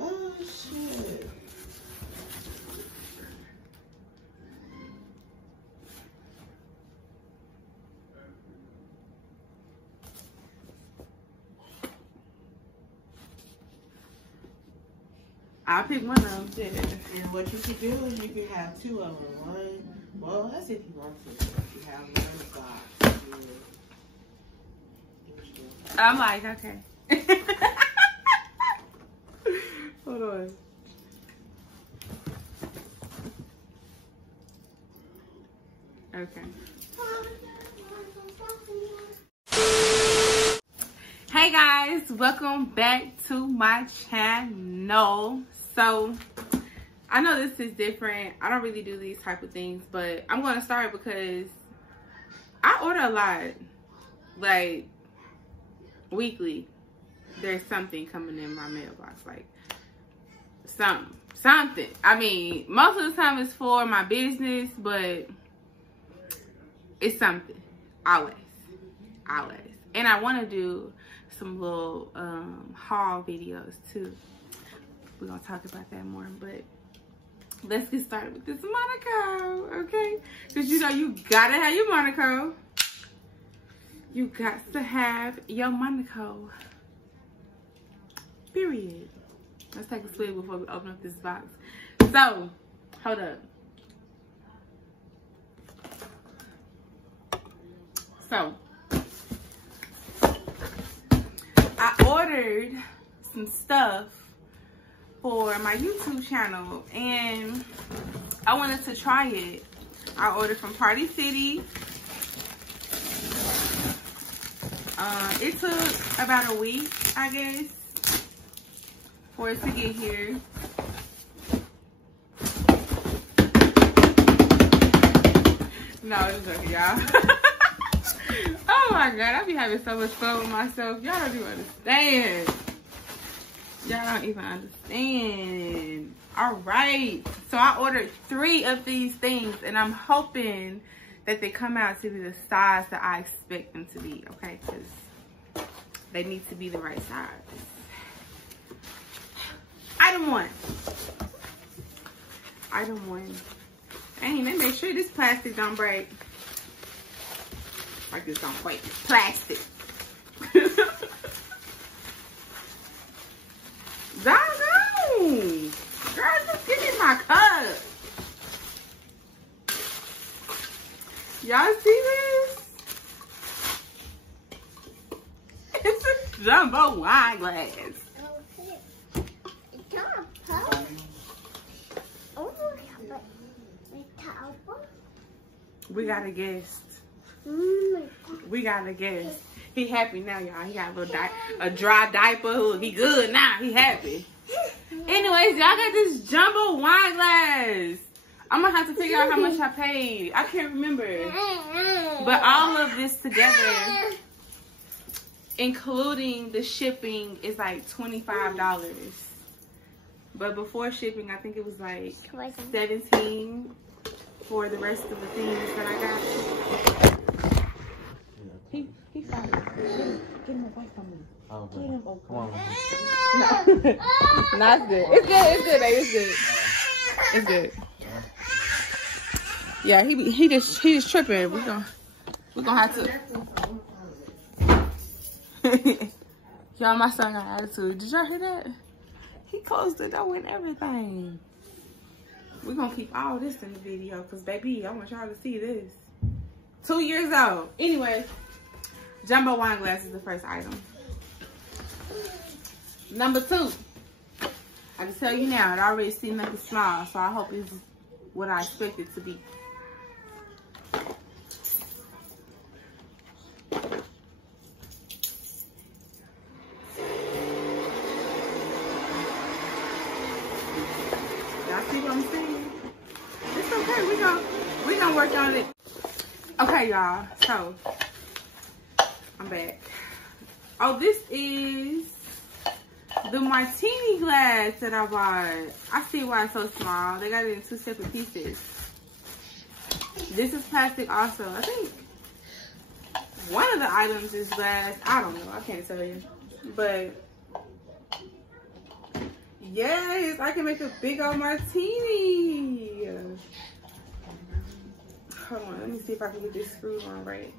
Oh shit. I'll pick one of them. Yeah. And what you could do is you could have two of them. One, well, that's if you want to. You have one box. I'm like, okay. Hold on. Okay. Hey guys, welcome back to my channel. So I know this is different. I don't really do these type of things, but I'm going to start because I order a lot. Like weekly, there's something coming in my mailbox, like something. I mean, most of the time it's for my business, but it's something, always. And I want to do some little haul videos too. We're gonna talk about that more, but let's get started with this Monaco, okay? Because you know you gotta have your Monaco. You got to have your Monaco. Period. Let's take a swig before we open up this box. So, hold up. So, I ordered some stuff for my YouTube channel and I wanted to try it. I ordered from Party City. It took about a week, I guess, for it to get here. No, it's okay, y'all. Oh my God, I be having so much fun with myself. Y'all don't even understand. Y'all don't even understand. All right, so I ordered 3 of these things and I'm hoping that they come out to be the size that I expect them to be, okay? Because they need to be the right size. Item 1. Dang, they make sure this plastic don't break. Like this don't break. Plastic. Doggone! Girl, just give me my cup. Y'all see this? It's a jumbo wine glass. We got a guest. We got a guest. He happy now, y'all. He got a dry diaper. Look, he good now. He happy. Anyways, y'all got this jumbo wine glass. I'm gonna have to figure out how much I paid. I can't remember. But all of this together, including the shipping, is like $25. But before shipping, I think it was like $17 for the rest of the things that I got. He fired. Get him away from me. Oh, Get him away. come on. No. No, it's good. It's good, baby. It's good. It's good. Yeah, he just tripping. We're gonna have to. Y'all, my son got attitude. Did y'all hear that? He closed the door and everything. We're gonna keep all this in the video because baby, I want y'all to see this. 2 years old. Anyway, jumbo wine glass is the first item. Number 2. I can tell you now, it already seems like it's small, so I hope it's what I expect it to be. Y'all see what I'm saying? It's okay, we gonna work on it. Okay, y'all, so I'm back. Oh, this is the martini glass that I bought. I see why it's so small. They got it in 2 separate pieces. This is plastic also. I think one of the items is glass. I don't know. I can't tell you. But yes, I can make a big old martini. Hold on. Let me see if I can get this screwed on right.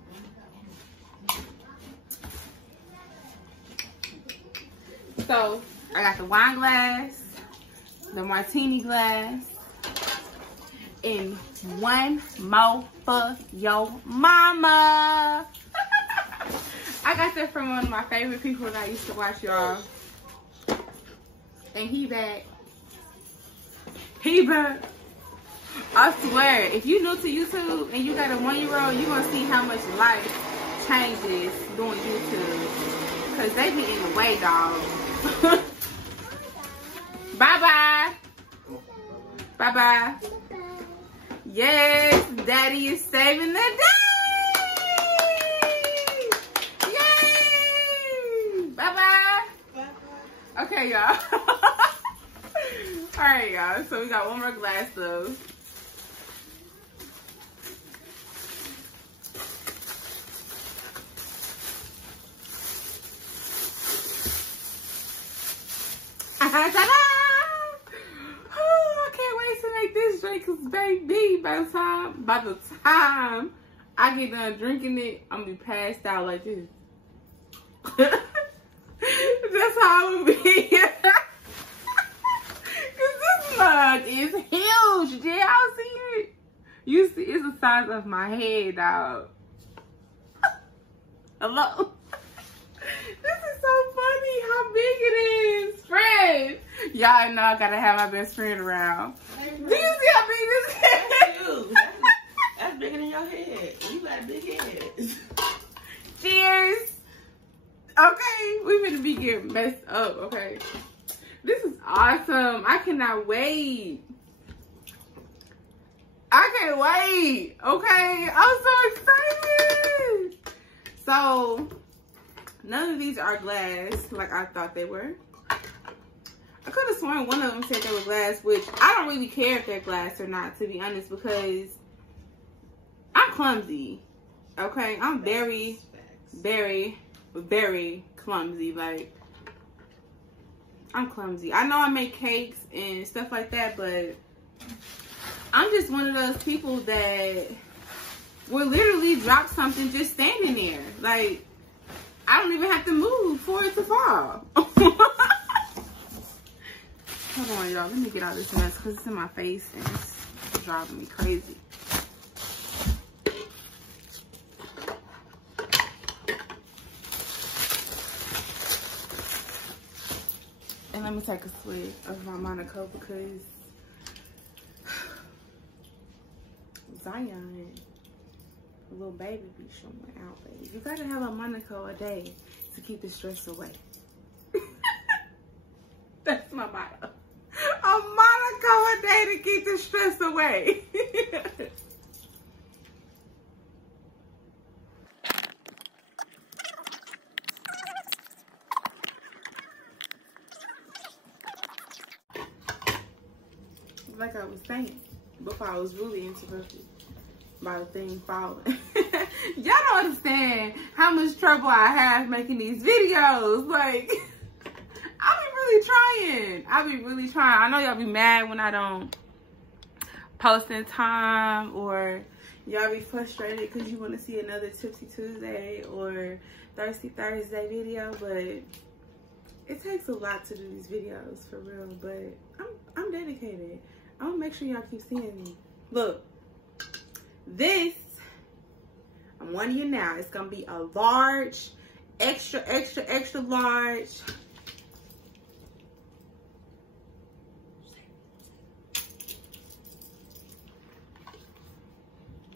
So I got the wine glass, the martini glass, and one more for your mama. I got that from one of my favorite people that I used to watch, y'all. And he back. He back. I swear, if you new to YouTube and you got a 1-year-old, you're going to see how much life changes doing YouTube. Because they be in the way, dog. Bye-bye. Bye-bye. Yes, Daddy is saving the day. Yay. Bye-bye. Bye-bye. Okay, y'all. All right, y'all. So we got one more glass, though. Ta-da! Oh, I can't wait to make this drink, cause baby, by the time I get done drinking it, I'm gonna be passed out like this. That's how I'm gonna be. Cause this mug is huge. Did y'all see it? You see, it's the size of my head, dog. Hello. This is so funny how big it is, friend. Y'all know I gotta have my best friend around. Do you see how big this is? That's bigger than your head. You got a big head. Cheers. Okay, we finna be getting messed up, okay? This is awesome. I cannot wait. I can't wait, okay? I'm so excited. So, none of these are glass like I thought they were. I could have sworn one of them said they were glass, which I don't really care if they're glass or not, to be honest, because I'm clumsy. Okay? I'm very, very, very clumsy. Like, I'm clumsy. I know I make cakes and stuff like that, but I'm just one of those people that will literally drop something just standing there. Like, I don't even have to move for it to fall. Hold on, y'all. Let me get out of this mess because it's in my face and it's driving me crazy. And let me take a swig of my Monaco because Zion, little baby, be showing out, baby. You gotta have a Monaco a day to keep the stress away. That's my motto. A Monaco a day to keep the stress away. Like I was saying before, I was really interrupted by the thing falling. Y'all don't understand how much trouble I have making these videos. Like, I be really trying. I know y'all be mad when I don't post in time, or y'all be frustrated because you want to see another Tipsy Tuesday or Thirsty Thursday video, but it takes a lot to do these videos, for real. But I'm dedicated. I'm gonna make sure y'all keep seeing me. Look, this, I'm warning you now, it's gonna be a large, extra, extra, extra large.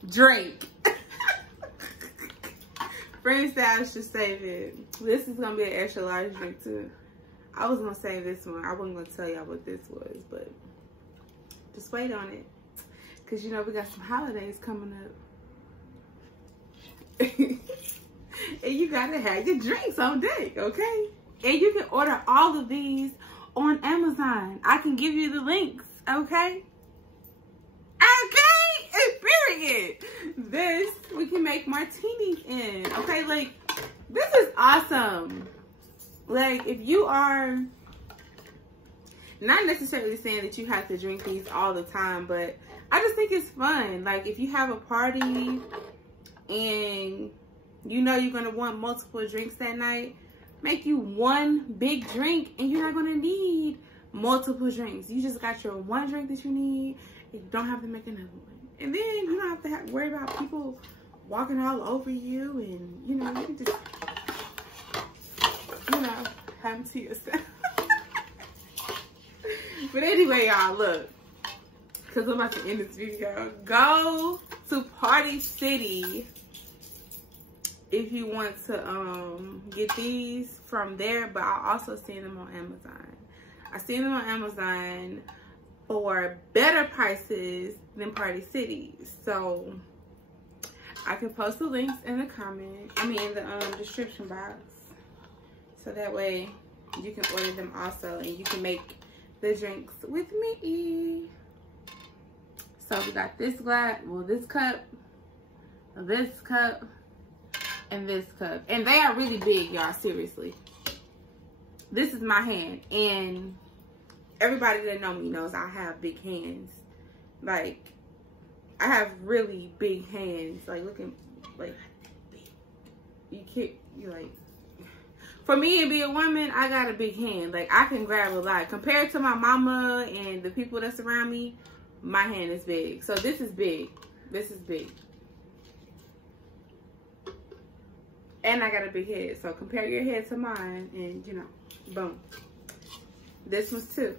Drink. Friends said I should save it. This is gonna be an extra large drink too. I was gonna save this one. I wasn't gonna tell y'all what this was, but just wait on it. Cause you know we got some holidays coming up. And you gotta have your drinks on deck, okay? And you can order all of these on Amazon. I can give you the links, okay? Okay, period. this we can make martinis in. Okay, like, this is awesome. Like, if you are not necessarily saying that you have to drink these all the time, but I just think it's fun. Like, if you have a party and you know you're going to want multiple drinks that night, make you one big drink and you're not going to need multiple drinks. You just got your one drink that you need and you don't have to make another one. And then you don't have to worry about people walking all over you, and, you know, you can just, you know, have them to yourself. But anyway, y'all, look, because I'm about to end this video. Go to Party City if you want to get these from there, but I also seen them on Amazon. I seen them on Amazon for better prices than Party City. So I can post the links in the in the description box. So that way you can order them also, and you can make the drinks with me. So we got this glass, well, this cup, and this cup. And they are really big, y'all, seriously. This is my hand, and everybody that know me knows I have big hands. Like, I have really big hands. Like, looking, like, you like, for me to be a woman, I got a big hand. Like, I can grab a lot. Compared to my mama and the people that's around me, my hand is big. So this is big. This is big. And I got a big head. So compare your head to mine and, you know, boom. This one's too.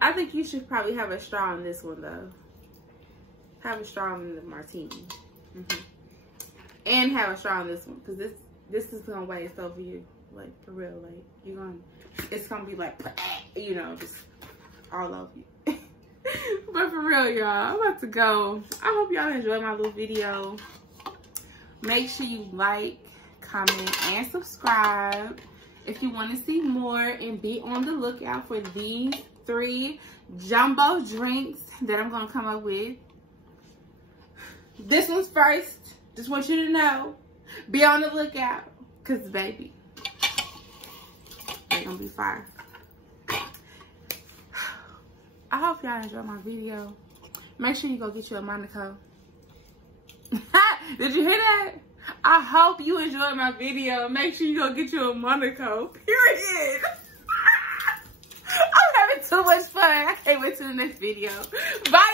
I think you should probably have a straw in this one, though. Have a straw in the martini. And have a straw in this one. Because this is going to waste over you. Like, for real. Like, you're going to, it's going to be like, you know, just all over you. But for real, y'all, I'm about to go. I hope y'all enjoyed my little video. Make sure you like, comment, and subscribe if you want to see more, and be on the lookout for these 3 jumbo drinks that I'm going to come up with. This one's first. Just want you to know. Be on the lookout. Because, baby, they're going to be fire. I hope y'all enjoyed my video. Make sure you go get you a Monaco. Did you hear that? I hope you enjoyed my video. Make sure you go get you a Monaco. Period. I'm having too much fun. I can't wait to the next video. Bye.